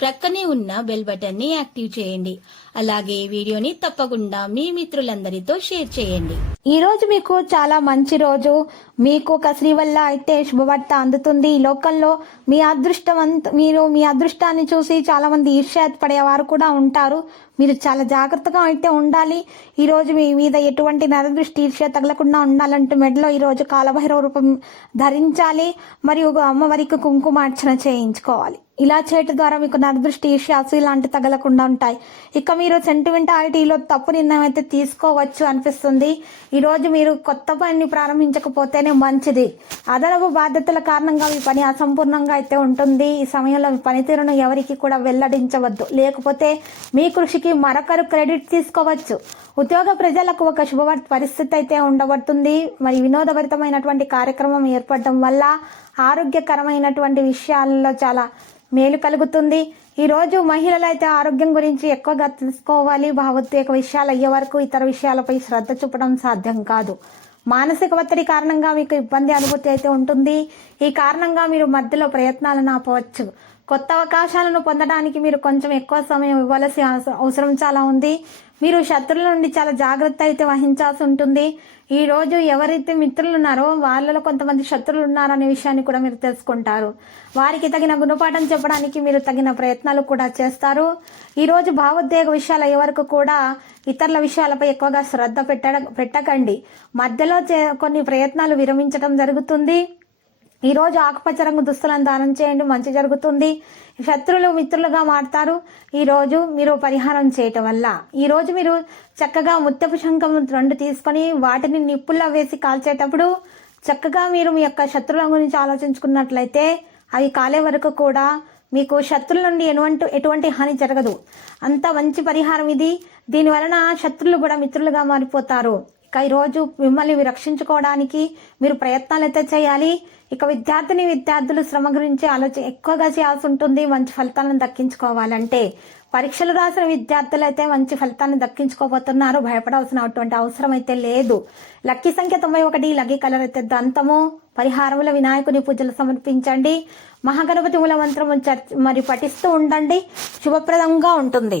ప్రక్కనే ఉన్న బెల్ బటన్ని యాక్టివ్ చేయండి. అలాగే వీడియోని తప్పకుండా మీ మిత్రులందరితో షేర్ చేయండి. ఈ రోజు మీకు చాలా మంచి రోజు. మీకు ఒక వల్ల అయితే శుభవార్త అందుతుంది. ఈ లోకంలో మీ అదృష్టవంత మీరు మీ అదృష్టాన్ని చూసి చాలా మంది పడేవారు కూడా ఉంటారు. మీరు చాలా జాగ్రత్తగా అయితే ఉండాలి. ఈ రోజు మీ మీద ఎటువంటి నరదృష్టి ఈర్ష్య తగలకుండా ఉండాలంటే మెడలో ఈ రోజు కాలభైరవ రూపం ధరించాలి. మరియు అమ్మవారికి కుంకుమార్చన చేయించుకోవాలి. ఇలా చేయటం ద్వారా మీకు నరదృష్టి ఈర్ష్యాసు ఇలాంటి తగలకుండా ఉంటాయి. ఇక మీరు సెంటిమెంటాలిటీలో తప్పు నిర్ణయం అయితే తీసుకోవచ్చు అనిపిస్తుంది. ఈరోజు మీరు కొత్త పనిని ప్రారంభించకపోతేనే మంచిది. అదనపు బాధ్యతల కారణంగా మీ పని అసంపూర్ణంగా అయితే ఉంటుంది. ఈ సమయంలో మీ పనితీరును ఎవరికి కూడా వెల్లడించవద్దు. లేకపోతే మీ కృషికి మరొకరు క్రెడిట్ తీసుకోవచ్చు. ఉద్యోగ ప్రజలకు ఒక శుభవార్త పరిస్థితి అయితే ఉండబడుతుంది. మరి వినోదభరితమైనటువంటి కార్యక్రమం ఏర్పడడం వల్ల ఆరోగ్యకరమైనటువంటి విషయాల్లో చాలా మేలు కలుగుతుంది. ఈరోజు మహిళలు అయితే ఆరోగ్యం గురించి ఎక్కువగా తెలుసుకోవాలి. భావోద్వేగ విషయాలు అయ్యే వరకు ఇతర విషయాలపై శ్రద్ధ చూపడం సాధ్యం కాదు. మానసిక ఒత్తిడి కారణంగా మీకు ఇబ్బంది అనుభూతి అయితే ఉంటుంది. ఈ కారణంగా మీరు మధ్యలో ప్రయత్నాలను ఆపవచ్చు. కొత్త అవకాశాలను పొందడానికి మీరు కొంచెం ఎక్కువ సమయం ఇవ్వాల్సి అవస- అవసరం చాలా ఉంది. మీరు శత్రువుల నుండి చాలా జాగ్రత్త అయితే వహించాల్సి ఉంటుంది. ఈ రోజు ఎవరైతే మిత్రులు ఉన్నారో వాళ్ళలో కొంతమంది శత్రువులు ఉన్నారనే విషయాన్ని కూడా మీరు తెలుసుకుంటారు. వారికి తగిన గుణపాఠం చెప్పడానికి మీరు తగిన ప్రయత్నాలు కూడా చేస్తారు. ఈ రోజు భావోద్వేగ విషయాలు అయ్యే కూడా ఇతరుల విషయాలపై ఎక్కువగా శ్రద్ధ పెట్ట పెట్టకండి. మధ్యలో చే- కొన్ని ప్రయత్నాలు విరమించడం జరుగుతుంది. ఈ రోజు ఆకుపచ్చ రంగు దుస్తులను దానం చేయండి మంచి జరుగుతుంది. శత్రులు మిత్రులుగా మారుతారు. ఈ రోజు మీరు పరిహారం చేయటం వల్ల. ఈ రోజు మీరు చక్కగా ముత్యపు శంఖం రెండు తీసుకొని వాటిని నిప్పుల్లో వేసి కాల్చేటప్పుడు చక్కగా మీరు మీ యొక్క శత్రువుల గురించి ఆలోచించుకున్నట్లయితే అవి కాలే వరకు కూడా మీకు శత్రుల నుండి ఎటువంటి ఎటువంటి హాని జరగదు. అంత మంచి పరిహారం ఇది. దీని వలన శత్రులు కూడా మిత్రులుగా మారిపోతారు. ఈరోజు మిమ్మల్ని రక్షించుకోవడానికి మీరు ప్రయత్నాలు అయితే చేయాలి. ఇక విద్యార్థిని విద్యార్థులు శ్రమ గురించి ఆలోచన ఎక్కువగా చేయాల్సి ఉంటుంది. మంచి ఫలితాలను దక్కించుకోవాలంటే పరీక్షలు రాసిన విద్యార్థులు అయితే మంచి ఫలితాన్ని దక్కించుకోబోతున్నారు. భయపడాల్సినటువంటి అవసరం అయితే లేదు. లక్కీ సంఖ్య తొంభై ఒకటి లక్కీ కలర్ అయితే దంతము. పరిహారముల వినాయకుని పూజలు సమర్పించండి. మహాగణపతి మూల మంత్రము చర్చ మరి పఠిస్తూ ఉండండి. శుభప్రదంగా ఉంటుంది.